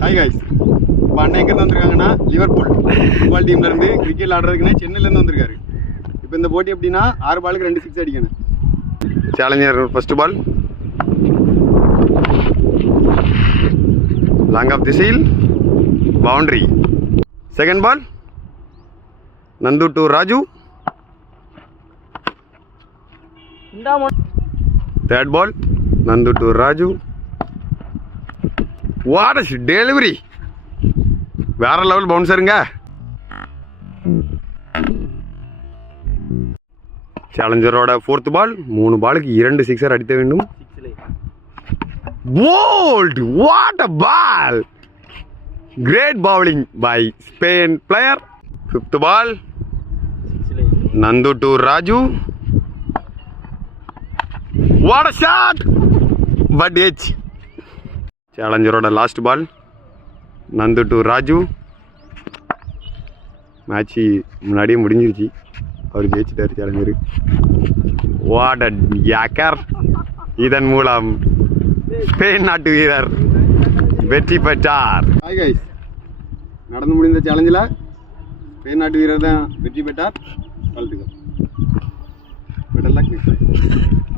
Hi guys, இப்போ அண்ணன் எங்கேருந்து வந்திருக்காங்கன்னா லிவர்பூல் ஃபுட்பால் டீம்லேருந்து கிரிக்கெட் ஆடுறதுக்குன்னு சென்னையிலேருந்து வந்திருக்காரு. இப்போ இந்த போட்டி எப்படின்னா 6 பாலுக்கு 2 6 அடிக்கணும். Challenger first ball long off the seal boundary. Second ball Nandu to Raju. Third ball Nandu to Raju. What is delivery, வேற லெவல் பவுன்சருங்க. சேலஞ்சரோட ஃபோர்த் பால் 3 பாலுக்கு 2 சிக்ஸர் அடிக்க வேண்டும். Bowled, what a ball, great bowling by Spain player. Fifth ball Nandu to Raju. What a shot, but edge. சேலஞ்சரோட last ball Nandu to Raju. Match முன்னாடியே முடிஞ்சிருச்சு, அவர் ஜெயிச்சிட்டார் சேலஞ்சரு. What a yorker, இதன் மூலம் ஸ்பெயின் நாட்டு வீரர் வெற்றி பெற்றார். ஹாய் கைஸ், நடந்து முடிந்த சேலஞ்சில் ஸ்பெயின் நாட்டு வீரர் தான் வெற்றி பெற்றார். வாழ்த்துக்கள். Better luck next time.